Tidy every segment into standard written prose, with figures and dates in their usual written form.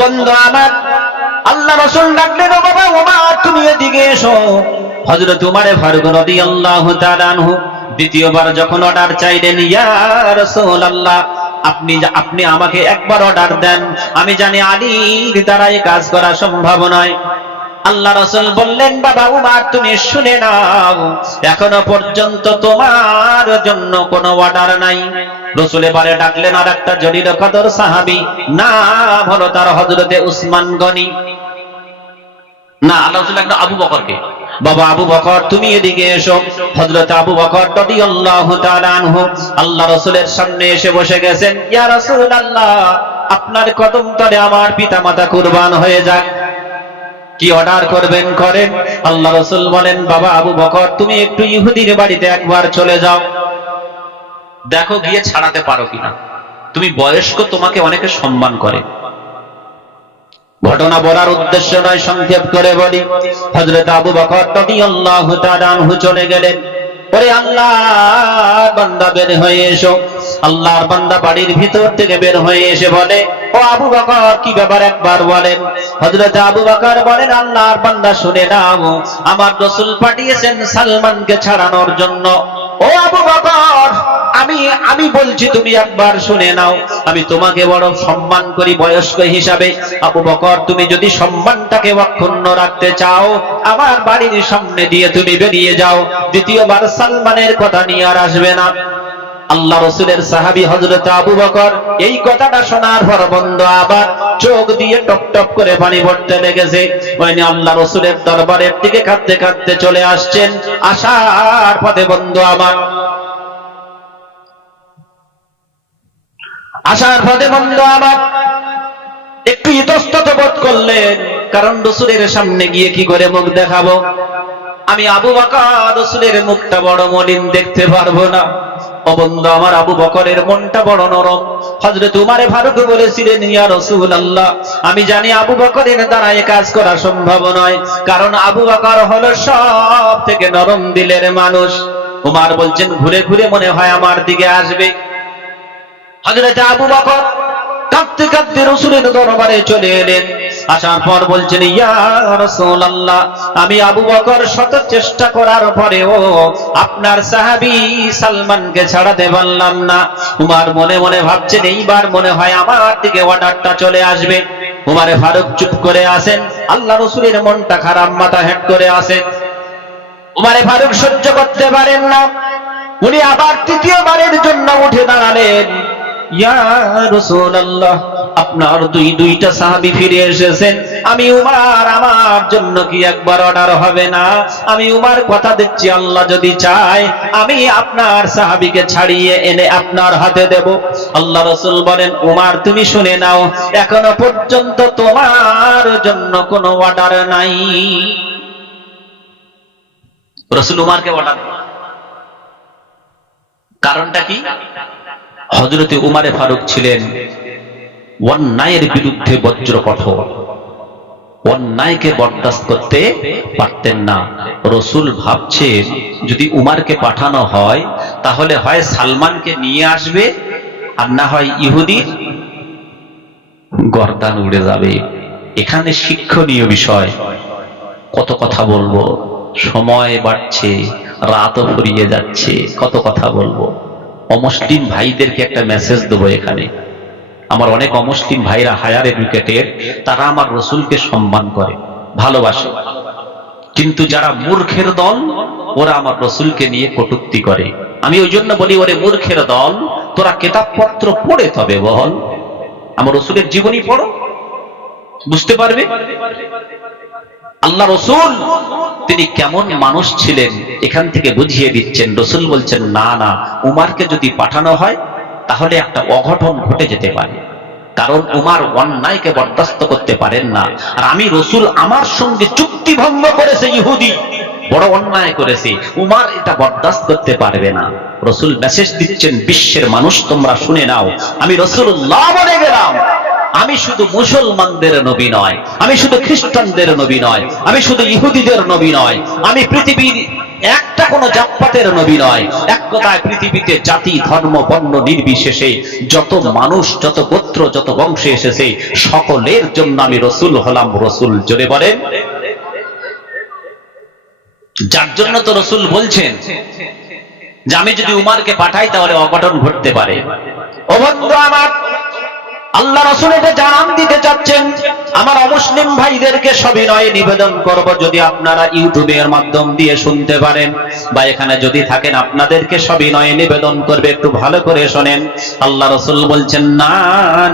বন্ধু আমার, আল্লাহ রাসূল ডাকলেন, ও বাবা ওমর তুমি এদিকে এসো। হযরত ওমর ফারুক রাদিয়াল্লাহু তাআলা আনহু দ্বিতীয়বার যখন অর্ডার চাইলেন, ইয়া রাসূলুল্লাহ আপনি আমাকে একবার অর্ডার দেন, আমি জানি আলীর দ্বারা এই কাজ করা সম্ভব নয়। আল্লাহ রাসূল বললেন, বাবা ওমর তুমি শুনে নাও, এখনো পর্যন্ত তোমার জন্য কোনো অর্ডার নাই। রাসূল এবারে ডাকলেন আর একটা জলিল কদর সাহাবী, নাম হলো তার হযরতে উসমান গনি। না, আল্লাহ রাসূল একটা আবু বকরকে, বাবা আবু বকর তুমি এদিকে এসো। হযরত আবু বকর রাদিয়াল্লাহু তাআলা আনহু আল্লাহ রাসূলের সামনে এসে বসে গেছেন। ইয়া রাসূলুল্লাহ আপনার কদম তলে আমার পিতামাতা কুরবান হয়ে যাক, কি অর্ডার করবেন করেন। আল্লাহ রাসূল বলেন, বাবা আবু বকর তুমি একটু ইহুদির বাড়িতে একবার চলে যাও, দেখো গিয়ে ছাড়াতে পারো কিনা। তুমি বয়স্ক, তোমাকে অনেকে সম্মান করে। ঘটনা বলার উদ্দেশ্য নয়, সংক্ষেপ করে বলি। হযরত আবু বকর রাদিয়াল্লাহু তাআলা আনহু চলে গেলেন। ওরে আল্লাহর বান্দা বের হয়ে এসো। আল্লাহর বান্দা বাড়ির ভিতর থেকে বের হয়ে এসে বলে, ও আবু বকর কি ব্যাপার একবার বলেন। হযরত আবু বকর বলেন, আল্লাহর বান্দা শুনে নাও, আমার রাসূল পাঠিয়েছেন সালমানকে ছাড়ানোর জন্য। ও আবু বকর আমি বলছি তুমি একবার শুনে নাও, আমি তোমাকে বড় সম্মান করি বয়স্ক হিসাবে। আবু বকর তুমি যদি সম্মানটাকে অক্ষুণ্ণ রাখতে চাও, আমার বাড়ির সামনে দিয়ে তুমি বেরিয়ে যাও, দ্বিতীয়বার সালমানের কথা নিয়ে আর আসবে না। আল্লাহ রাসূলের সাহাবী হযরত আবু বকর এই কথাটা শোনার পর বন্ধু আবার চোখ দিয়ে টপ টপ করে পানি পড়তে লেগেছে। ওইনি আল্লাহ রাসূলের দরবারের দিকে কাঁদতে কাঁদতে চলে আসছেন। আসার পথে বন্ধু আমার, একটু ইতস্তত বোধ করলেন, কারণ রাসূলের সামনে গিয়ে কি করে মুখ দেখাবো। আমি আবু বকর রাসূলের মুখটা বড় মলিন, দেখতে পারবো না। ও বন্ধু আমার, আবু বকরের মনটা বড় নরম। হযরত ওমর ফারুক বলেছিলেন, ইয়া রাসূলুল্লাহ আমি জানি আবু বকরের দ্বারা এই কাজ করা সম্ভব নয়, কারণ আবু বকর হলো সব থেকে নরম দিলের মানুষ। ওমর বলছেন, ঘুরে ঘুরে মনে হয় আমার দিকে আসবে। হযরত আবু বকর কাঁদতে কাঁদতে রাসূলের দরবারে চলে এলেন। আসার পর বলছেন, ইয়া রাসূলুল্লাহ আমি আবু বকর শত চেষ্টা করার পরেও আপনার সাহাবী সালমানকে ছাড়াতে পারলাম না। ওমর মনে মনে ভাবছেন, এইবার মনে হয় আমার দিকে অর্ডারটা চলে আসবে। ওমর ফারুক চুপ করে আছেন। আল্লাহ রাসূলের মনটা খারাপ, মাথা হেঁট করে আছেন। ওমর ফারুক সহ্য করতে পারেন না, উনি আবার তৃতীয়বারের জন্য উঠে দাঁড়ালেন। ইয়া রাসূলুল্লাহ আপনার দুইটা সাহাবী ফিরে এসেছেন, আমি উমর আমার জন্য কি একবার অর্ডার হবে না? আমি উমর কথা দিচ্ছি, আল্লাহ যদি চায় আমি আপনার সাহাবীকে ছাড়িয়ে এনে আপনার হাতে দেব। আল্লাহ রাসূল বলেন, উমর তুমি শুনে নাও, এখনো পর্যন্ত তোমার জন্য কোনো অর্ডার নাই। রাসূল উমরকে অর্ডার, কারণটা কি? হযরতে ওমর ফারুক ছিলেন অন্যায়ের বিরুদ্ধে বজ্র কঠোর, অন্যায়কে বরদাস্ত করতে পারতেন না। রাসূল ভাবছেন যদি উমরকে পাঠানো হয় তাহলে হয় সালমানকে নিয়ে আসবে, আর না হয় ইহুদির গর্দান উড়ে যাবে। এখানে শিক্ষণীয় বিষয়। কত কথা বলবো, সময় বাড়ছে, রাতও ফুরিয়ে যাচ্ছে, কত কথা বলবো। অমুসলিম ভাইদেরকে একটা মেসেজ দেবো এখানে। আমার অনেক অমুসলিম ভাইরা হায়ার এডুকেটেড, তারা আমার রাসূলকে সম্মান করে, ভালোবাসে, কিন্তু যারা মূর্খের দল ওরা আমার রাসূলকে নিয়ে কটূক্তি করে। আমি ওই জন্য বলি, ওরে মূর্খের দল, তোরা কিতাবপত্র পড়ে তবে বল, আমার রাসূলের জীবনী পড়ো, বুঝতে পারবে আল্লাহ রাসূল তিনি কেমন মানুষ ছিলেন। এখান থেকে বুঝিয়ে দিচ্ছেন। রাসূল বলছেন, না না, উমরকে যদি পাঠানো হয় তাহলে একটা অঘটন ঘটে যেতে পারে, কারণ উমর অন্যায়কে বরদাস্ত করতে পারেন না। আর আমি রাসূল আমার সঙ্গে চুক্তি ভঙ্গ করেছে ইহুদি, বড় অন্যায় করেছে, উমর এটা বরদাস্ত করতে পারবে না। রাসূল মেসেজ দিচ্ছেন, বিশ্বের মানুষ তোমরা শুনে নাও, আমি রাসূলুল্লাহ বলে গেলাম, আমি শুধু মুসলমানদের নবী নয়, আমি শুধু খ্রিস্টানদের নবী নয়, আমি শুধু ইহুদিদের নবী নয়, আমি পৃথিবীর একটা কোনো জাতপাতের নবী নয়। এক কথায় পৃথিবীতে জাতি ধর্ম বর্ণ নির্বিশেষে যত মানুষ, যত গোত্র, যত বংশে এসেছে সকলের জন্য আমি রসুল হলাম রসুল। জোরে বলেন। যার জন্য তো রসুল বলছেন যে আমি যদি উমারকে পাঠাই তাহলে অঘটন ঘটতে পারে। ও বন্ধু আমার, আল্লাহ রাসূল এটা জানান দিতে চাচ্ছেন আমার অমুসলিম ভাইদেরকে। সবিনয়ে নিবেদন করব, যদি আপনারা ইউটিউবের মাধ্যম দিয়ে শুনতে পারেন বা এখানে যদি থাকেন, আপনাদেরকে সবিনয়ে নিবেদন করবে, একটু ভালো করে শোনেন। আল্লাহ রাসূল বলছেন, না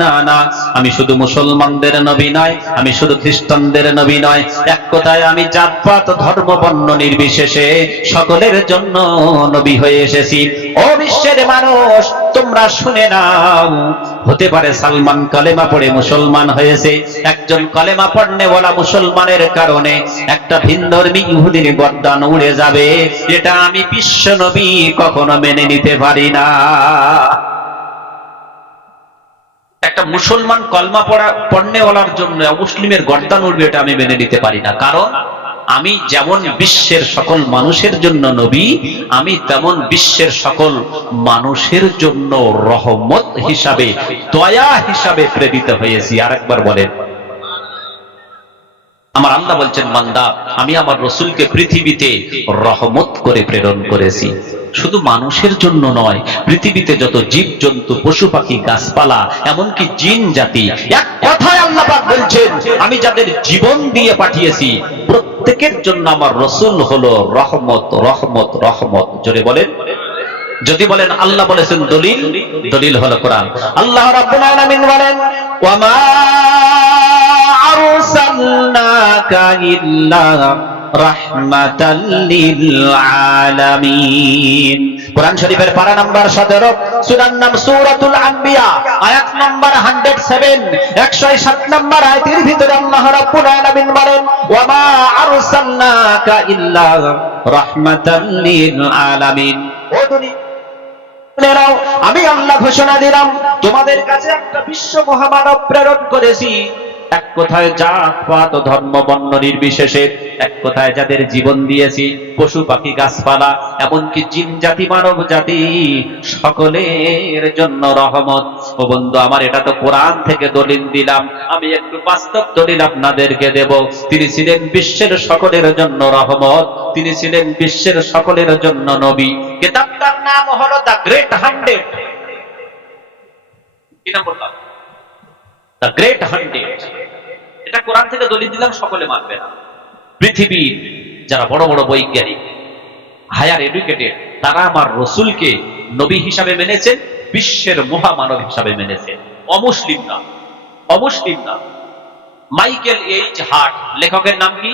না না, আমি শুধু মুসলমানদের নবী নয়, আমি শুধু খ্রিস্টানদের নবী নয়, এক কথায় আমি জাতপাত ধর্ম বর্ণ নির্বিশেষে সকলের জন্য নবী হয়ে এসেছি। ও বিশ্বের মানুষ, তোমরা শুনে নাও, হতে পারে সালমান কলেমা পড়ে মুসলমান হয়েছে, একজন কলেমা পড়নেওয়ালা মুসলমানের কারণে একটা ভিনধর্মী ইহুদির গর্দান উড়ে যাবে, এটা আমি বিশ্ব নবী কখনো মেনে নিতে পারি না। একটা মুসলমান কলমা পড়নেওয়ালার জন্য মুসলিমের গর্দান উড়বে, এটা আমি মেনে নিতে পারি না। কারণ আমি যেমন বিশ্বের সকল মানুষের জন্য নবী, আমি তেমন বিশ্বের সকল মানুষের জন্য রহমত হিসাবে, দয়া হিসাবে প্রেরিত হয়েছি। আরেকবার বলেন। আমার আল্লাহ বলছেন, বান্দা আমি আমার রসুলকে পৃথিবীতে রহমত করে প্রেরণ করেছি, শুধু মানুষের জন্য নয়, পৃথিবীতে যত জীব জন্তু পশু পাখি গাছপালা এমনকি জিন জাতি, এক কথায় আল্লাহ পাক বলছেন আমি যাদের জীবন দিয়ে পাঠিয়েছি প্রত্যেকের জন্য আমার রসুল হলো রহমত রহমত রহমত। জোরে বলেন। যদি বলেন আল্লাহ বলেছেন দলিল, দলিল হলো কোরআন। আল্লাহ রাব্বুল আলামিন বলেন, ওয়ামা আরসালনাকা ইল্লা রাহমাতাল লিল আলামিন। কোরআন শরীফের পারা নাম্বার 17, সূরার নাম সূরাতুল আম্বিয়া, আয়াত নাম্বার 107, 107 নাম্বার আয়াতের ভিতরে আল্লাহ রাব্বুল আলামিন বলেন, ওয়ামা আরসালনাকা ইল্লা রাহমাতাল লিল আলামিন। ও দুনিয়া, আমি আল্লাহ ঘোষণা দিলাম তোমাদের কাছে একটা বিশ্ব মহামানব প্রেরণ করেছি, এক কথায় জাত পাত ধর্ম বর্ণ নির্বিশেষে, এক কথায় যাদের জীবন দিয়েছি পশু পাখি গাছপালা এমনকি জিন জাতি মানব জাতি সকলের জন্য রহমত। ও বন্ধু আমার, এটা তো কোরআন থেকে দলিল দিলাম, আমি একটু বাস্তব দলিল আপনাদেরকে দেব। তিনি ছিলেন বিশ্বের সকলের জন্য রহমত, তিনি ছিলেন বিশ্বের সকলের জন্য নবী। কিতাবটার নাম হলো দ্য গ্রেট 100। কি নাম বললাম? The great 100। এটা কোরআন থেকে দলিল দিলাম, সকলে মানবে না। পৃথিবীর যারা বড় বড় বৈজ্ঞানিক, হায়ার এডুকেটেড, তারা আমার রসুলকে নবী হিসাবে মেনেছেন, বিশ্বের মহামানব হিসাবে মেনেছেন। অমুসলিম না, অমুসলিম না। মাইকেল এইচ হার্ট, লেখকের নাম কি?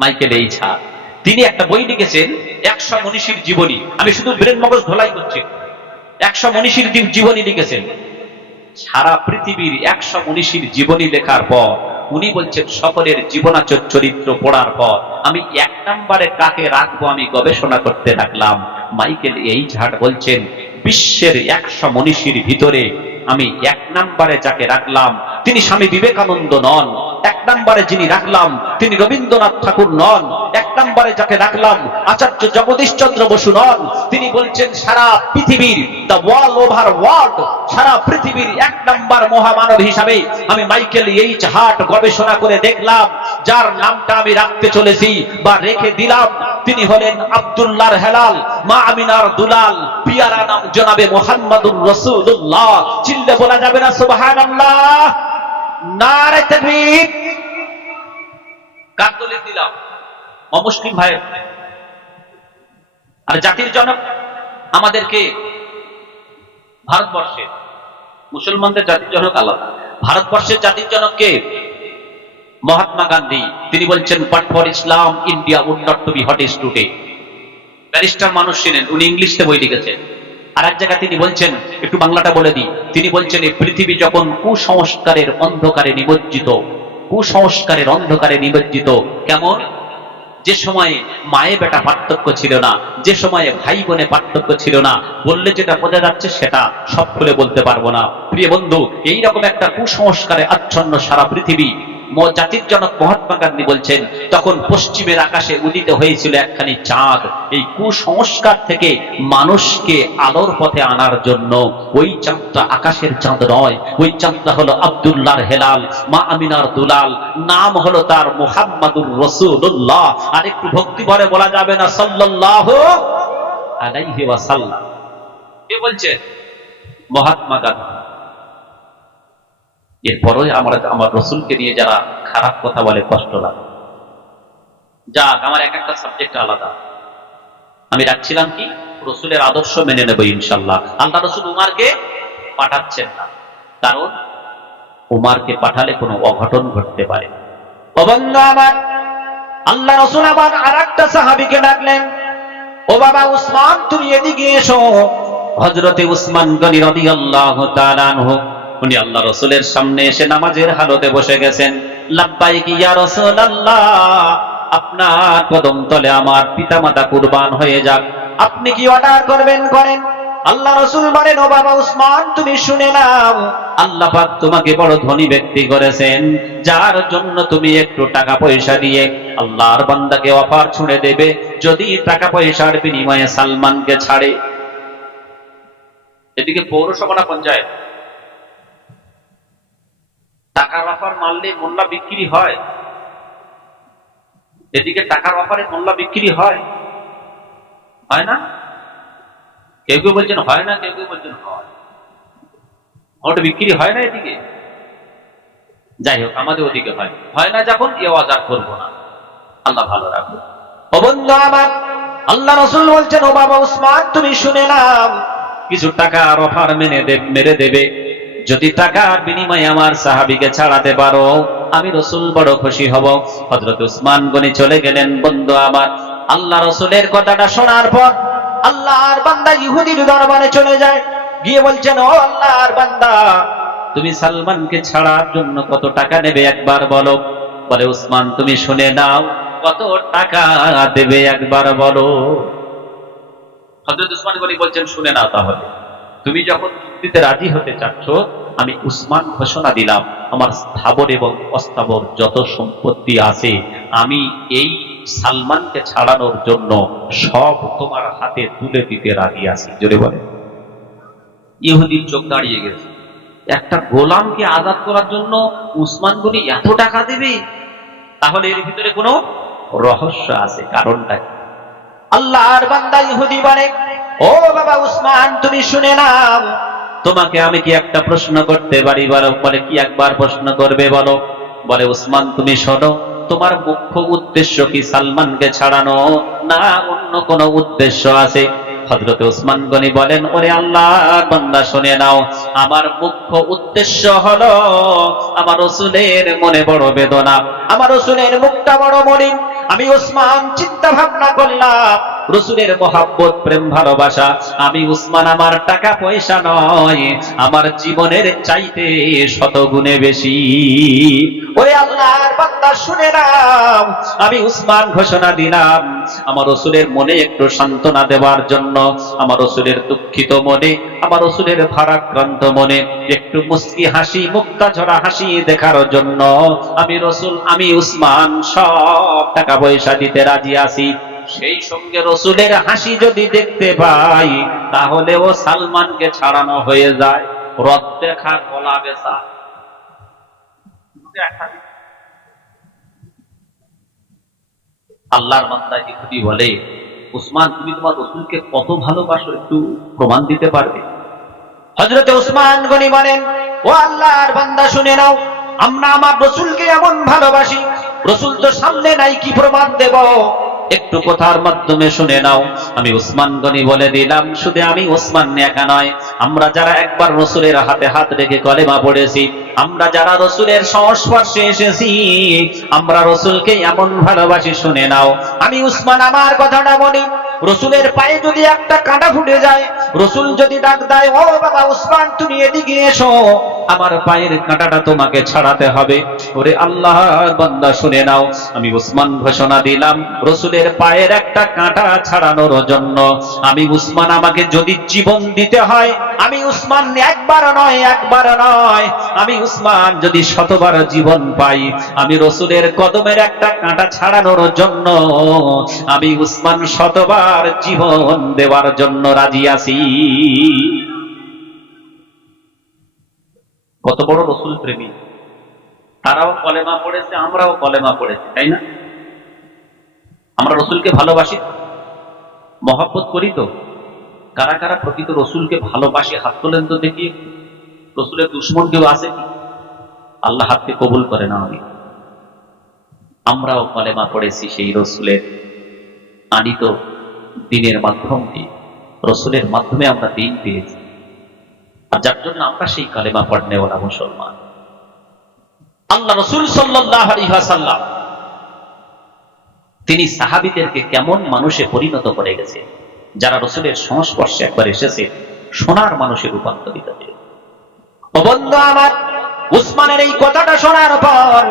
Michael H heart. তিনি একটা বই লিখেছেন 100 মনীষীর জীবনী। আমি শুধু ব্রেন মগজ ধোলাই করছি। 100 মনীষীর জীবনী লিখেছেন। সারা পৃথিবীর 100 মনীষীর জীবনী লেখার পর উনি বলছেন সকলের জীবনাচর চরিত্র পড়ার পর আমি 1 নম্বরে কাকে রাখবো আমি গবেষণা করতে থাকলাম। মাইকেল এইচ হার্ট বলছেন বিশ্বের 100 মনীষীর ভিতরে আমি 1 নম্বরে যাকে রাখলাম তিনি স্বামী বিবেকানন্দ নন। 1 নম্বরে যিনি রাখলাম তিনি রবীন্দ্রনাথ ঠাকুর নন। 1 নম্বরে যাকে রাখলাম আচার্য জগদীশ চন্দ্র বসু নন। তিনি বলছেন সারা পৃথিবীর, দ্য ওয়ার্ল্ড ওভার ওয়ার্ল্ড, সারা পৃথিবীর 1 নম্বর মহামানব হিসাবে আমি মাইকেল এইচ হার্ট গবেষণা করে দেখলাম, যার নামটা আমি রাখতে চলেছি বা রেখে দিলাম, তিনি হলেন আব্দুল্লাহর হেলাল, মা আমিনার দুলাল, পিয়ারা নাম জনাবে মুহাম্মাদুর রাসূলুল্লাহ। চিল্লে বলা যাবে না সুবহানাল্লাহ? নারে তাকবীর। কার দলিল দিলাম? অমুসলিম ভাই। আর জাতির জনক আমাদেরকে ভারতবর্ষে, মুসলমানদের জাতির জনক আলাদা, ভারতবর্ষের জাতির জনককে মহাত্মা গান্ধী। তিনি বলছেন but for Islam India would not to be hottest today. Barrister মানুষ ছিলেন, উনি ইংলিশে বই লিখেছেন। আর এক জায়গায় তিনি বলছেন, একটু বাংলাটা বলে দিই, তিনি বলছেন এই পৃথিবী যখন কুসংস্কারের অন্ধকারে নিমজ্জিত, কুসংস্কারের অন্ধকারে নিমজ্জিত, কেমন? যে সময়ে মায়ে বেটা পার্থক্য ছিল না, যে সময়ে ভাই বোনে পার্থক্য ছিল না, বললে যেটা বোঝা যাচ্ছে সেটা সব খুলে বলতে পারবো না। প্রিয় বন্ধু, এইরকম একটা কুসংস্কারে আচ্ছন্ন সারা পৃথিবী, জাতির জনক মহাত্মা গান্ধী বলছেন, তখন পশ্চিমের আকাশে উদিত হয়েছিল একখানি চাঁদ। এই কুসংস্কার থেকে মানুষকে আলোর পথে আনার জন্য ওই চাঁদটা আকাশের চাঁদ নয়, ওই চাঁদটা হলো আব্দুল্লাহর হেলাল, মা আমিনার দুলাল, নাম হলো তার মুহাম্মাদুর রাসূলুল্লাহ। আর একটু ভক্তি ভরে বলা যাবে না সাল্লাল্লাহু আলাইহি ওয়াসাল্লাম? কে বলছেন? মহাত্মা গান্ধী। এরপরে আমার রসুলকে নিয়ে যারা খারাপ কথা বলে কষ্ট লাগে। যাক, আমার এক একটা সাবজেক্ট আলাদা। আমি রাখছিলাম কি, রসুলের আদর্শ মেনে নেব ইনশাল্লাহ। আল্লাহ রসুল উমারকে পাঠাচ্ছেন না, কারণ উমারকে পাঠালে কোনো অঘটন ঘটতে পারে। আল্লাহ রসুল আবার আর একটা সাহাবীকে ডাকলেন, ও বাবা উসমান, তুমি এদিকে এসো। হযরতে উসমান গনি রাদিয়াল্লাহু তাআলা আনহু, উনি আল্লাহ রসুলের সামনে এসে নামাজের হালতে বসে গেছেন। লাব্বাইক ইয়া রাসূলুল্লাহ, আপনার কদম তলে আমার পিতামাতা কুরবান হয়ে যাক, আপনি কি অর্ডার করবেন করেন। আল্লাহ রসুল বলেন, ও বাবা উসমান, তুমি শুনে নাও, আল্লাহ পাক তোমাকে বড় ধনী ব্যক্তি করেছেন, যার জন্য তুমি একটু টাকা পয়সা দিয়ে আল্লাহর বান্দাকে অফার ছুঁড়ে দেবে, যদি টাকা পয়সার বিনিময়ে সালমানকে ছাড়ে। এদিকে পৌরসভা না পঞ্চায়েত, টাকার অফার মারলে মোল্লা বিক্রি হয়, এদিকে টাকার অফারে মোল্লা বিক্রি হয়, হয় না? কেউ কেউ বলছেন হয় না, কেউ কেউ বলছেন হয়। ওটা বিক্রি হয় না এদিকে। যাই হোক, আমাদের ওদিকে হয়, হয় না যখন কেউ আজাদ করবো না, আল্লাহ ভালো রাখবো। ও বন্ধু আমার, আল্লাহ রসুল বলছেন, ও বাবা উসমান, তুমি শুনে নাও, কিছু টাকার অফার মেরে দেবে, যদি টাকার বিনিময়ে আমার সাহাবীকে ছাড়াতে পারো, আমি রসুল বড় খুশি হব। হযরত উসমান গনি চলে গেলেন। বন্ধু আমার, আল্লাহ রসুলের কথাটা শোনার পর আল্লাহর বান্দা ইহুদির দরবারে চলে যায়, গিয়ে বলছেন, ও আল্লাহর বান্দা, তুমি সালমানকে ছাড়ার জন্য কত টাকা নেবে একবার বলো। বলে, উসমান তুমি শুনে নাও, কত টাকা দেবে একবার বলো। হযরত উসমান গনি বলছেন, শুনে নাও, তাহলে তুমি যখন চুক্তিতে রাজি হতে চাচ্ছ, আমি উসমান ঘোষণা দিলাম, আমার স্থাবর এবং অস্থাবর যত সম্পত্তি আছে, আমি এই সালমানকে ছাড়ানোর জন্য সব তোমার হাতে তুলে দিতে রাজি আছি। জোরে বলে। ইহুদির চোখ দাঁড়িয়ে গেছে, একটা গোলামকে আজাদ করার জন্য উসমান গনি এত টাকা দেবে? তাহলে এর ভিতরে কোনো রহস্য আছে, কারণটা কি? আল্লাহর বান্দা ইহুদি বলে, ও বাবা উসমান, তুমি শুনে নাও, তোমাকে আমি কি একটা প্রশ্ন করতে পারি বলো। বলে, কি একবার প্রশ্ন করবে বলো। বলে, উসমান তুমি শোনো, তোমার মুখ্য উদ্দেশ্য কি সালমানকে ছাড়ানো, না অন্য কোনো উদ্দেশ্য আছে? হযরত উসমান গনি বলেন, ওরে আল্লাহর বান্দা শুনে নাও, আমার মুখ্য উদ্দেশ্য হলো, আমার রাসূলের মনে বড় বেদনা, আমার রাসূলের মুখটা বড় মলিন। আমি উসমান চিন্তা ভাবনা করলাম, রাসূলের মহব্বত, প্রেম, ভালোবাসা, আমি উসমান আমার টাকা পয়সা নয়, আমার জীবনের চাইতে শতগুণে বেশি। ওরে আল্লাহর বান্দা শুনে নাও, আমি উসমান ঘোষণা দিলাম, আমার রাসূলের মনে একটু সান্ত্বনা দেওয়ার জন্য, আমার রাসূলের দুঃখিত মনে, আমার রাসূলের ভারাক্রান্ত মনে একটু মুস্কি হাসি, মুক্তা ঝরা হাসি দেখার জন্য আমি রাসূল, আমি উসমান সব টাকা পয়সা দিতে রাজি আছি। সেই সঙ্গে রাসূলের হাসি যদি দেখতে পাই, তাহলে ও সালমানকে ছাড়ানো হয়ে যায়। রদ দেখা, গলা বেচা। আল্লাহর বান্দা ইহুদি বলে, উসমান তুমি তোমার রাসূলকে কত ভালোবাসো, একটু প্রমাণ দিতে পারবে? হযরতে উসমান গনি বলেন, ও আল্লাহর বান্দা শুনে নাও, আমরা আমার রাসূলকে এমন ভালোবাসি, রাসূল তো সামনে নাই, কি প্রমাণ দেব? একটু কথার মাধ্যমে শুনে নাও। আমি উসমান গনি বলে দিলাম, শুধু আমি উসমান একা নয়, আমরা যারা একবার রাসূলের হাতে হাত রেখে কলেমা পড়েছি, আমরা যারা রাসূলের সংস্পর্শে এসেছি, আমরা রাসূলকে এমন ভালোবাসি, শুনে নাও। আমি উসমান আমার কথাটা বলি, রাসূলের পায়ে যদি একটা কাঁটা ফুটে যায়, রাসূল যদি ডাক দেয়, ও বাবা উসমান তুমি এদিকে এসো, আমার পায়ের কাঁটাটা তোমাকে ছাড়াতে হবে। ওরে আল্লাহর বান্দা শুনে নাও, আমি উসমান ঘোষণা দিলাম রসুলের পায়ের একটা কাঁটা ছাড়ানোর জন্য আমি উসমান, আমাকে যদি জীবন দিতে হয়, আমি উসমান একবার নয়, আমি উসমান যদি শতবার জীবন পাই, আমি রসুলের কদমের একটা কাঁটা ছাড়ানোর জন্য আমি উসমান শতবার জীবন দেওয়ার জন্য রাজি আছি। কত বড় রসুল প্রেমী! তারাও কলেমা পড়েছে, আমরাও কলেমা পড়েছি, তাই না? আমরা রসুলকে ভালোবাসি, মহব্বত করি তো। কারা কারা প্রকৃত রসুলকে ভালোবাসি হাত তোলেন তো দেখি। রসুলের দুশ্মন কেউ আছে কি? আল্লাহ হাতকে কবুল করে না। আমরাও কলেমা পড়েছি সেই রসুলের আনিত দিনের মাধ্যমে, রসুলের মাধ্যমে আমরা দিন পেয়েছি, আর যার জন্য আমরা সেই কালেমা পড়নেওয়ালা মুসলমান। আল্লাহ রসুল সাল্লাল্লাহু আলাইহি ওয়াসাল্লাম তিনি সাহাবীদেরকে কেমন মানুষে পরিণত করে গেছে, যারা রসুলের সংস্পর্শে একবার এসেছে সোনার মানুষে রূপান্তরিত হয়েছে। ও বন্ধু আমার, উসমানের এই কথাটা শোনার পর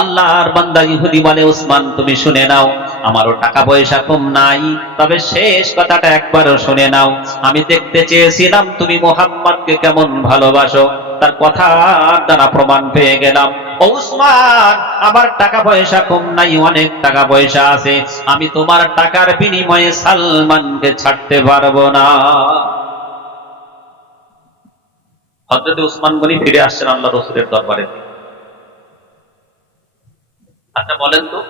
আল্লাহর বান্দা ইহুদি বলে, উসমান তুমি শুনে নাও, আমারও টাকা পয়সা কম নাই, তবে শেষ কথাটা একবারও শুনে নাও। আমি দেখতে চেয়েছিলাম তুমি মুহাম্মদকে কেমন ভালোবাসো, তার কথার দ্বারা প্রমাণ পেয়ে গেলাম। ও উসমান, আমার টাকা পয়সা কম নাই, অনেক টাকা পয়সা আছে, আমি তোমার টাকার বিনিময়ে সালমানকে ছাড়তে পারবো না। হযরত উসমান গনি ফিরে আসছেন আল্লাহ রসুলের দরবারে। আচ্ছা বলেন তো,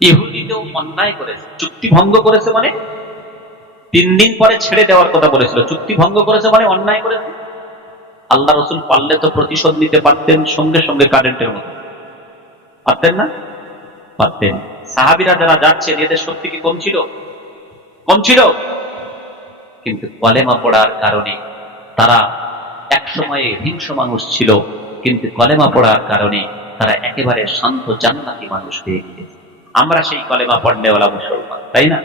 ইহুদিতেও অন্যায় করেছে, চুক্তি ভঙ্গ করেছে, মানে 3 দিন পরে ছেড়ে দেওয়ার কথা বলেছিল, চুক্তি ভঙ্গ করেছে মানে অন্যায় করেছে। আল্লাহ রসুল পারলে তো প্রতিশোধ নিতে পারতেন সঙ্গে সঙ্গে, কারেন্টের মতো, পারতেন না? পারতেন। সাহাবীরা যারা যাচ্ছেন এদের শক্তি কি কম ছিল? কম ছিল। কিন্তু কলেমা পড়ার কারণে তারা এক সময়ে হিংস্র মানুষ ছিল, কিন্তু কলেমা পড়ার কারণে তারা একেবারে শান্ত জান্নাতি মানুষ হয়ে গিয়েছে। আমরা সেই কলেমা পড়নেওয়ালা মুসলমান, তাই না?